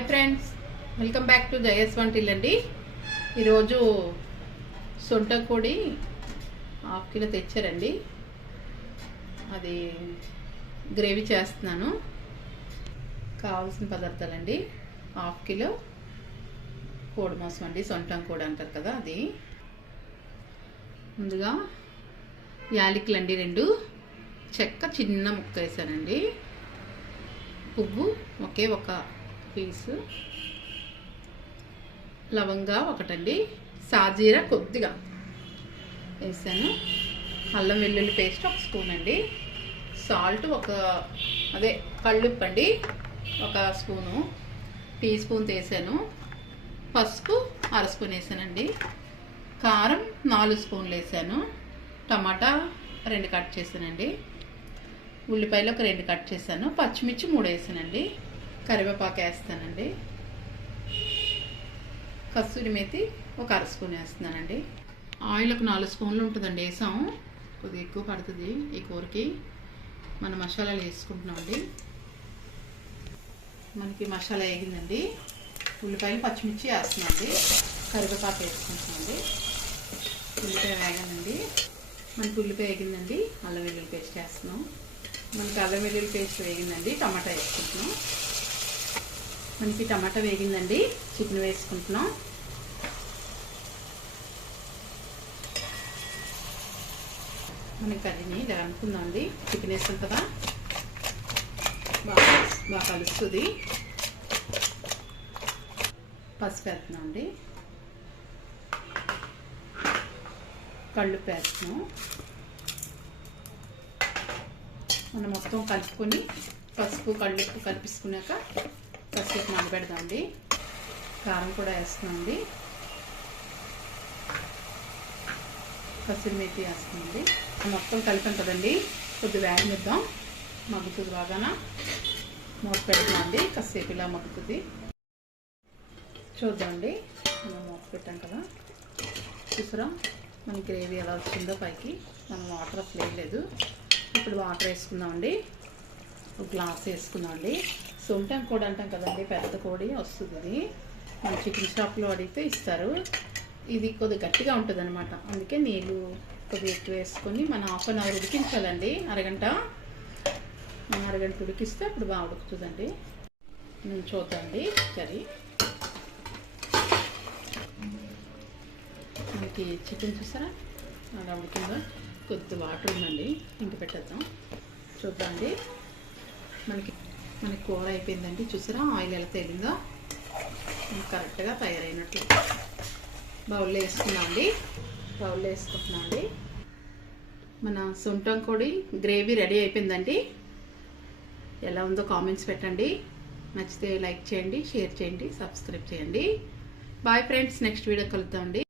Hi friends, welcome back to Jaya svantaillu అండి. ఈరోజు సొంట కోడి హాఫ్ కిలో తెచ్చారండి. అది గ్రేవీ చేస్తున్నాను. కావాల్సిన పదార్థాలండి: హాఫ్ కిలో కోడి మాంసం అండి, సొంటం కోడి అంటారు కదా అది. ముందుగా యాలకులండి 2, చెక్క చిన్న ముక్క వేసానండి, పువ్వు ఒకే ఒక పీసు, లవంగా ఒకటండి, సాజీర కొద్దిగా వేసాను, అల్లం వెల్లుల్లి పేస్ట్ 1 స్పూన్ అండి, సాల్ట్ కళ్ళుప్పు అండి 1 స్పూను, టీ స్పూన్ వేసాను, పసుపు 1/2 స్పూన్ వేసానండి, కారం 4 స్పూన్లు వేసాను, టమాటా 2 కట్ చేశానండి, ఉల్లిపాయలు 2 కట్ చేశాను, పచ్చిమిర్చి 3 వేసానండి, కరివేపాకు వేస్తానండి, కస్తూరి మేతి 1/2 స్పూన్ వేస్తున్నానండి. ఆయిల్ 4 స్పూన్లు ఉంటుందండి, వేసాము. కొద్దిగా ఎక్కువ పడుతుంది ఈ కూరకి. మన మసాలాలు వేసుకుంటున్నామండి. మనకి మసాలా వేగిందండి, ఉల్లిపాయలు పచ్చిమిర్చి వేస్తున్నామండి, కరివేపాకు వేసుకుంటున్నామండి, ఉల్లిపాయ వేగానండి. మనకి ఉల్లిపాయ వేగిందండి, అల్లం వెల్లుల్లి పేస్ట్ వేస్తున్నాం. మనకి అల్లం వెల్లుల్లి పేస్ట్ వేగిందండి, టమాటా వేసుకుంటున్నాం. మనకి టమాటా వేగిందండి, చికెన్ వేసుకుంటున్నాం. మనకి కర్రీని ఇలా అనుకుందామండి. చికెన్ వేస్తాం కదా, బాగా కలుస్తుంది. పసుపు వేస్తున్నాం అండి, కళ్ళుప్పు వేస్తున్నాం. మనం మొత్తం కలుపుకొని పసుపు కళ్ళుప్పు కలిపిసుకున్నాక కాసేపు నానబెడదామండి. కారం కూడా వేస్తున్నామండి, కసూరి మేతి వేస్తున్నామండి. మొత్తం కలిపాం కదండి, కొద్దిగా వేగనిద్దాం, మగ్గుతుంది బాగాన. మూత పెడుతున్నామండి, కాసేపు ఇలా మగ్గుతుంది. చూద్దామండి, మనం మూత పెట్టాం కదా, చూసారా మన గ్రేవీ ఎలా వచ్చిందో పైకి. మనం వాటర్ అసలు వేయలేదు. ఇప్పుడు వాటర్ వేసుకుందామండి, ఒక గ్లాస్ వేసుకుందామండి. సొంటం కోడి అంటాం కదండి, పెద్ద కోడి వస్తుంది. ఇది మన చికెన్ షాప్లో అడిగితే ఇస్తారు. ఇది కొద్దిగా గట్టిగా ఉంటుంది అనమాట, అందుకే నీళ్ళు కొద్దిగా ఎక్కువ వేసుకొని మనం 1/2 అవర్ ఉడికించాలండి. అరగంట ఉడికిస్తే అప్పుడు బాగా ఉడుకుతుందండి. నేను చూద్దామండి కర్రీ. మనకి చికెన్ చూసారా అలా ఉడికిందో, కొద్ది వాటర్ ఉందండి, ఇంక పెట్టేద్దాం. చూద్దామండి, మనకి కూర అయిపోయిందండి. చూసారా ఆయిల్ ఎలా తేలిందో, కరెక్ట్గా తయారైనట్లు. బౌల్లో వేసుకున్నామండి, మన సొంటం కోడి గ్రేవీ రెడీ అయిపోయిందండి. ఎలా ఉందో కామెంట్స్ పెట్టండి. నచ్చితే లైక్ చేయండి, షేర్ చేయండి, సబ్స్క్రైబ్ చేయండి. బాయ్ ఫ్రెండ్స్, నెక్స్ట్ వీడియో కలుద్దామండి.